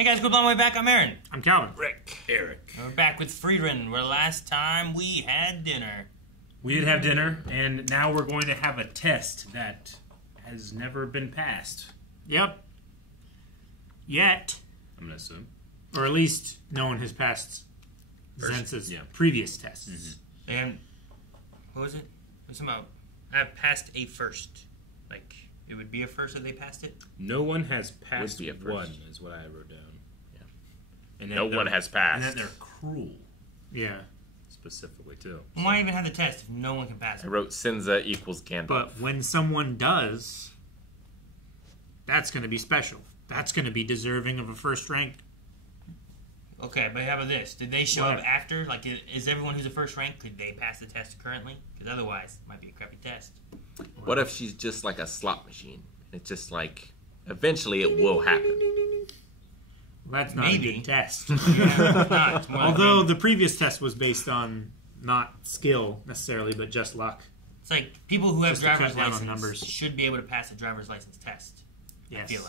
Hey guys, good way back. I'm Aaron. I'm Calvin. Rick. Eric. And we're back with Friedrich, where last time we had dinner. We did have dinner, and now we're going to have a test that has never been passed. Yep. Yet. I'm going to assume. Or at least no one has passed Zensa's previous tests. Mm-hmm. And what was it? It was about I've passed a first. Like, it would be a first if they passed it? No one has passed Would be a first. one, is what I wrote down. Yeah. And No one has passed. And that they're cruel, Yeah. specifically, too. Why even have the test if no one can pass I it? wrote Senza equals Gandalf. But when someone does, that's going to be special. That's going to be deserving of a first rank. Okay, but how about this? Did they show What? up after? Like, is everyone who's a first rank, could they pass the test currently? Because otherwise, it might be a crappy test. What if she's just like a slot machine? It's just like, eventually it will happen. Well, that's not Maybe. a good test. Yeah, it's not. It's more Although like, the previous test was based on not skill necessarily, but just luck. it's like people who have Just to cut driver's down on license numbers. should be able to pass a driver's license test. Yes. I feel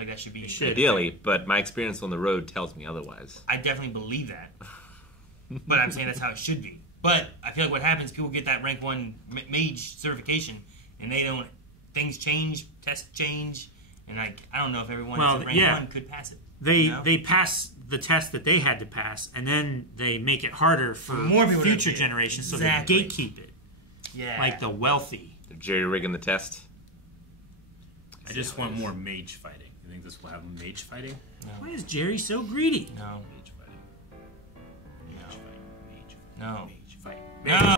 like that should be. should. Ideally, but my experience on the road tells me otherwise. I definitely believe that. But I'm saying that's how it should be. But I feel like what happens, people get that rank 1 mage certification, and they don't. Things change, tests change, and like I don't know if everyone that's at rank 1 could pass it. They pass the test that they had to pass, and then they make it harder for more people to future get it. generations, Exactly. so they gatekeep it, Yeah. like the wealthy. They're jerry-rigging the test. I just want more mage fighting. You think this will have mage fighting? Why is Jerry so greedy? No. Mage fighting. No. Mage fighting. Mage fighting. No. Mage fighting. No.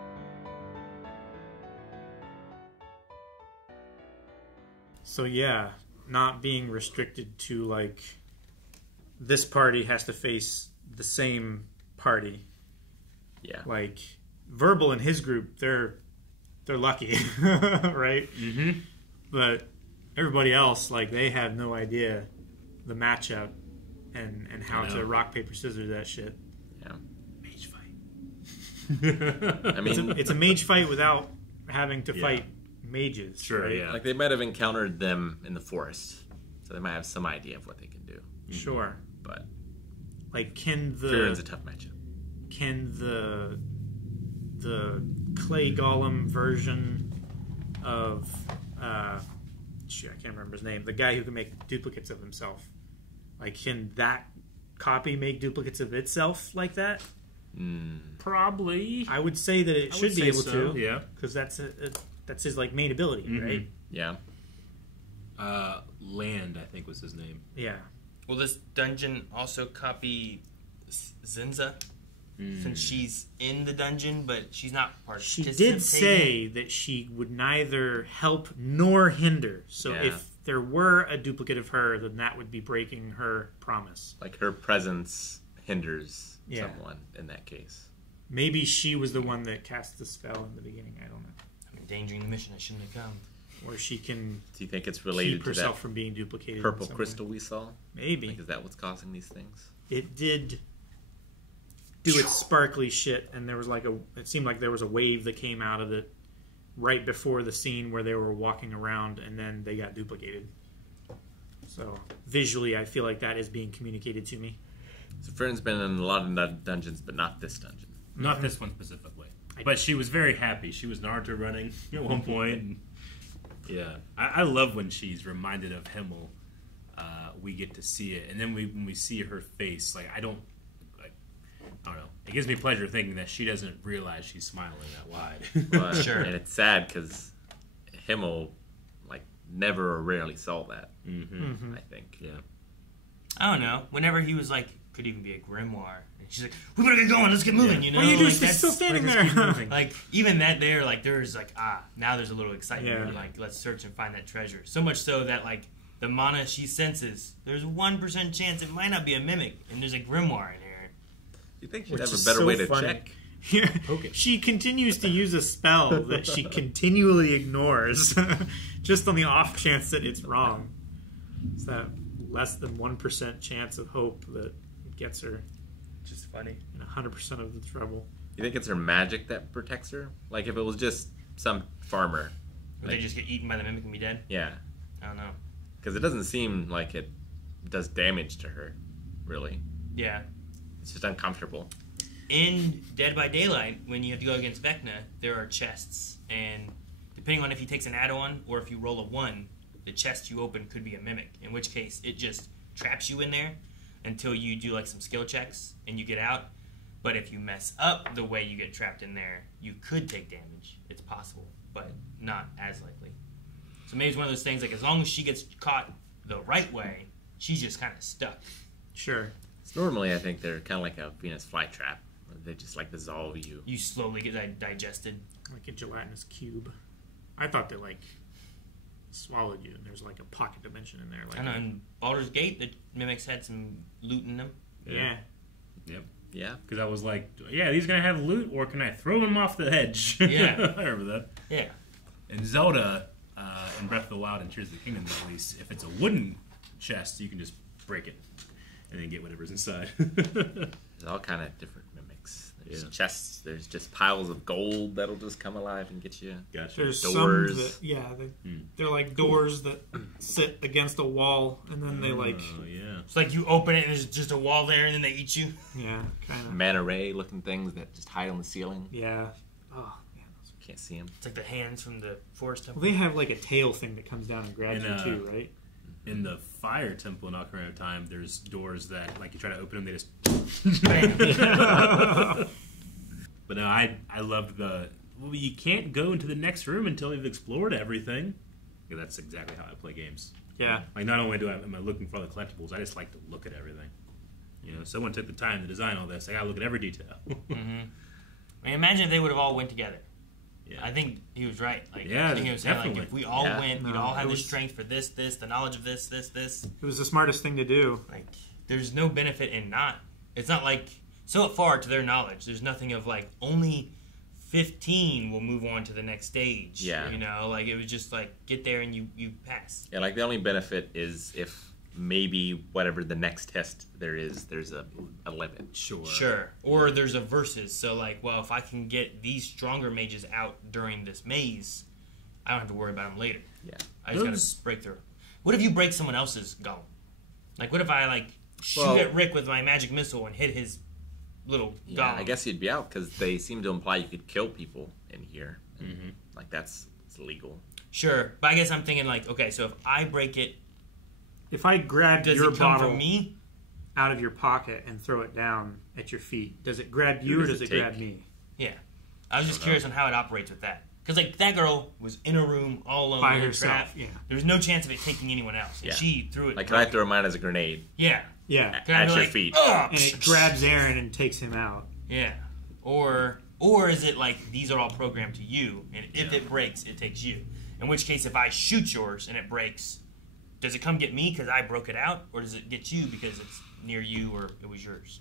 So yeah, not being restricted to like this party has to face the same party. Yeah. Like Verbal and his group, they're lucky, right? Mm-hmm. But everybody else, like they have no idea the matchup and how I know. to rock paper scissors that shit. Yeah. Mage fight. I mean, It's a mage fight without having to Yeah. fight mages. Sure, right? yeah. like they might have encountered them in the forest, so they might have some idea of what they can do. Sure. But Like can Firen's a tough matchup. the clay golem version of shoot, I can't remember his name. The guy who can make duplicates of himself. Like can that copy make duplicates of itself like that? Probably. I would say that it I should would be say able so, to. yeah. Because that's his like main ability, right? Yeah. Land, I think was his name. Yeah. Will this dungeon also copy Zenza? Since she's in the dungeon, but she's not She participating. did say that she would neither help nor hinder. So Yeah. if there were a duplicate of her, then that would be breaking her promise. Like her presence hinders Yeah. someone in that case. Maybe she was the one that cast the spell in the beginning. I don't know. I'm endangering the mission. I shouldn't have come. Or she can Do you think it's related keep to herself that from being duplicated. in purple some way. crystal we saw? Maybe. Like, is that what's causing these things? It did do its sparkly shit, and there was like it seemed like there was a wave that came out of it right before the scene where they were walking around, and then they got duplicated. So visually, I feel like that is being communicated to me. So Firen's been in a lot of dungeons, but not this dungeon. Not this one specifically. But she was very happy. She was Naruto running at one point. And yeah. I love when she's reminded of Himmel. We get to see it. And then when we see her face, like, I don't know. It gives me pleasure thinking that she doesn't realize she's smiling that wide. But, Sure. And it's sad because Himmel, like, never or rarely saw that, I think. Yeah. I don't know. Whenever he was like, could even be a grimoire. And she's like, we better get going. Let's get moving. Yeah. You know, What are you doing? like, She's still standing like, there. let's keep moving. Like even that there, like there's like now there's a little excitement. Yeah. Like let's search and find that treasure. So much so that like the mana she senses, there's 1% chance it might not be a mimic, and there's a grimoire in here. You think she'd Which have a is better so way to funny. check? Yeah. Okay. She continues to use a spell that she continually ignores, just on the off chance that it's wrong. It's that less than 1% chance of hope that gets her Just funny. in 100% of the trouble. You think it's her magic that protects her? Like if it was just some farmer. Would they just get eaten by the mimic and be dead? Yeah. I don't know. Because it doesn't seem like it does damage to her. really. Yeah. It's just uncomfortable. In Dead by Daylight, when you have to go against Vecna, there are chests, and depending on if he takes an add-on or if you roll a 1, the chest you open could be a mimic, in which case it just traps you in there until you do like some skill checks and you get out. But if you mess up the way you get trapped in there, you could take damage. It's possible, but not as likely. So maybe it's one of those things, like as long as she gets caught the right way, she's just kind of stuck. Sure. Normally, I think they're kind of like a Venus flytrap. They just like dissolve you. You slowly get digested. Like a gelatinous cube. I thought they like swallowed you, and there's like a pocket dimension in there. Like I know, in Baldur's Gate, the mimics had some loot in them. Yeah. Yep. Yeah. Because I was like, yeah, these going to have loot, or can I throw them off the edge? Yeah. I remember that. Yeah. In Zelda, in Breath of the Wild and Tears of the Kingdom, at least, if it's a wooden chest, you can just break it and then get whatever's inside. There's all kind of different mimics. There's chests. There's just piles of gold that'll just come alive and get you. Gotcha. There's Doors. some that, they're like doors that sit against a wall, and then they like, Oh, yeah. It's like you open it and there's just a wall there and then they eat you. yeah, kind of, Manta ray looking things that just hide on the ceiling. yeah. Oh man. Can't see them. It's like the hands from the Forest Temple. Well, they have like a tail thing that comes down and grabs And, you too, right? In the Fire Temple in Ocarina of Time, there's doors that, like, you try to open them, they just... But no, I loved the... Well, you can't go into the next room until you've explored everything. Yeah, that's exactly how I play games. Yeah. Like, not only am I looking for all the collectibles, I just like to look at everything. You know, someone took the time to design all this. I gotta look at every detail. I mean, imagine if they would have all went together. Yeah. I think he was right. Like, Yeah, I think he was saying, like, definitely. if we all Yeah. went, we'd No, all have it the was- strength for this, the knowledge of this. It was the smartest thing to do. Like, there's no benefit in not. It's not like, so far to their knowledge, there's nothing of like, only 15 will move on to the next stage. Yeah. You know, like, it was just like, get there and you pass. Yeah, like the only benefit is if maybe whatever the next test there is, there's a limit. Sure. Or there's a versus. So, like, well, if I can get these stronger mages out during this maze, I don't have to worry about them later. Yeah. I just Those- gotta break through. What if you break someone else's golem? Like, what if I, like, shoot Well- at Rick with my magic missile and hit his little Yeah, golem? I guess you'd be out because they seem to imply you could kill people in here. Like it's legal. Sure. But I guess I'm thinking, like, okay, so if I break it, If I grabbed does your it come bottle from me? out of your pocket and throw it down at your feet, does it grab you Who or does does it it grab take? me? Yeah. I was just curious on how it operates with that. Because, like, that girl was in a room all alone By in a herself, trap. yeah. There was no chance of it taking anyone else. And Yeah. she threw it. Like, can I throw mine as a grenade Yeah. Yeah. Can I at be your like, feet? "Ugh!" And it grabs Aaron and takes him out. Yeah. Or is it like these are all programmed to you, and if it breaks, it takes you? In which case, if I shoot yours and it breaks, does it come get me because I broke it out, or does it get you because it's near you or it was yours?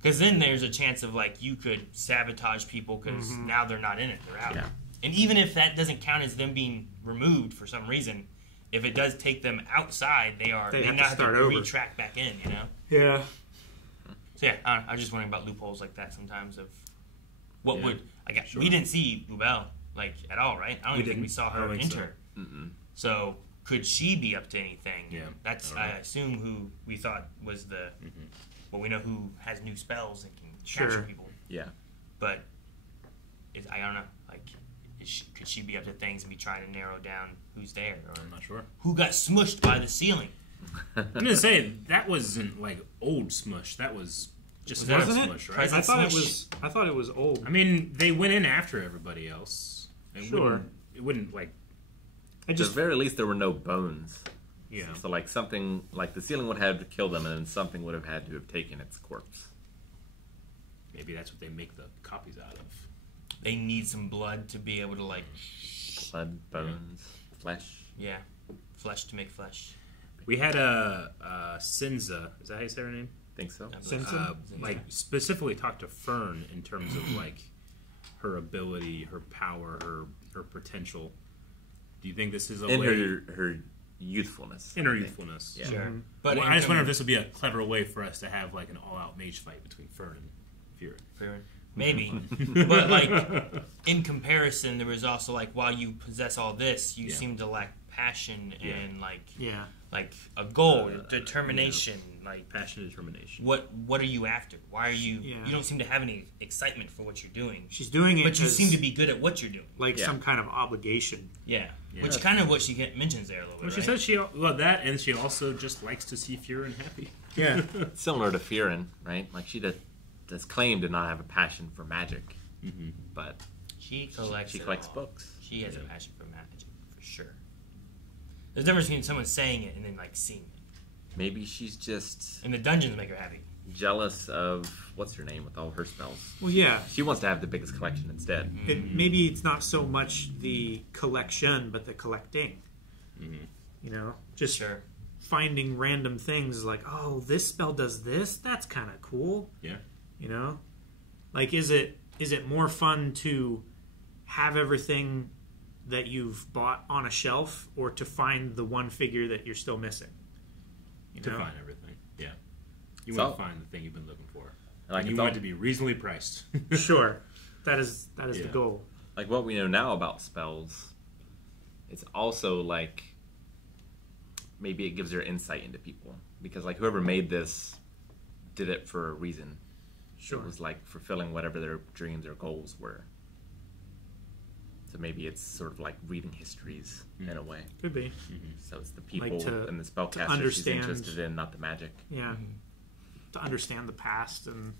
Because then there's a chance of like you could sabotage people because now they're not in it, they're out. Yeah. And even if that doesn't count as them being removed for some reason, if it does take them outside, they They now have to have start to over. retract back in, you know? Yeah. So yeah, I was just wondering about loopholes like that sometimes of what Yeah, would like sure. we didn't see Lubel like at all, right? I don't even think we didn't. saw I don't her think so. enter. So could she be up to anything? Yeah, That's I don't I know. assume who we thought was the well we know who has new spells and can Sure. capture people, Yeah. but I don't know like could she be up to things and be trying to narrow down who's there or I'm not sure. who got smushed by the ceiling? I'm gonna say that wasn't like old smush. That was just Was that- one Wasn't it? smush, right? Present- I thought it was old. I mean, they went in after everybody else. Sure. It wouldn't like I At just the very least, there were no bones. yeah. So, like, something, like the ceiling would have to kill them, and then something would have had to have taken its corpse. Maybe that's what they make the copies out of. They need some blood to be able to like Blood, bones, flesh. flesh to make flesh. We had a Sinza. Is that how you say her name? Think so? I believe. Simpson? Like specifically talk to Fern in terms of like her ability, her power, her potential. Do you think this is a In way her youthfulness. in her I think. youthfulness? Yeah. Sure. But But well, in I just wonder if com- this would be a clever way for us to have like an all-out mage fight between Fern and Fury. Maybe. But like in comparison, there was also like while you possess all this, you Yeah. seem to lack passion Yeah. and like Yeah. a goal, determination. Like Passion and determination. what are you after? Why are you? Yeah. You don't seem to have any excitement for what you're doing, She's doing it, but you as, seem to be good at what you're doing. like Yeah. some kind of obligation. Yeah, Yeah. which kind of what she mentions there a little bit. Well, she right? says that, and she also just likes to see Furin happy. Yeah. Similar to Fearin, right? Like she does claim to not have a passion for magic, but she collects. she it collects all. books. She has a passion for magic for sure. There's a difference between someone saying it and then like seeing it. Maybe she's just And the dungeons make her happy. jealous of what's her name with all her spells. Well, yeah. She wants to have the biggest collection instead. Maybe it's not so much the collection, but the collecting. You know, just Sure. finding random things like, oh, this spell does this. That's kind of cool. Yeah. You know, like is it more fun to have everything that you've bought on a shelf, or to find the one figure that you're still missing? You To know? find everything. Yeah. You So- want to find the thing you've been looking for. Like And you it's want all- it to be reasonably priced. Sure, that is the Yeah. goal. Like what we know now about spells, it's also like maybe it gives her insight into people, because like whoever made this did it for a reason. Sure. It was like fulfilling whatever their dreams or goals were. So maybe it's sort of like reading histories in a way. Could be. So it's the people to- and the spellcaster she's understand- interested in, not the magic. Yeah. To understand the past and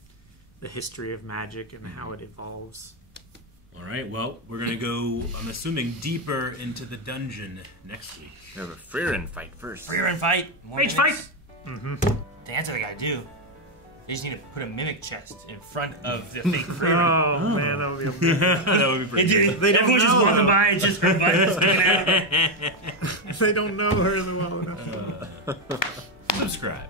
the history of magic and how it evolves. All right. Well, we're gonna go. I'm assuming deeper into the dungeon next week. We have a Frieren fight first. Frieren fight. More Mage mimics. fight! That's what they gotta do. They just need to put a mimic chest in front of the fake Frieren. Oh, man, that would be amazing. That would be pretty good. They don't Everyone just know, walking though. by, it's just her butt sticking out. They don't know her well enough. Subscribe.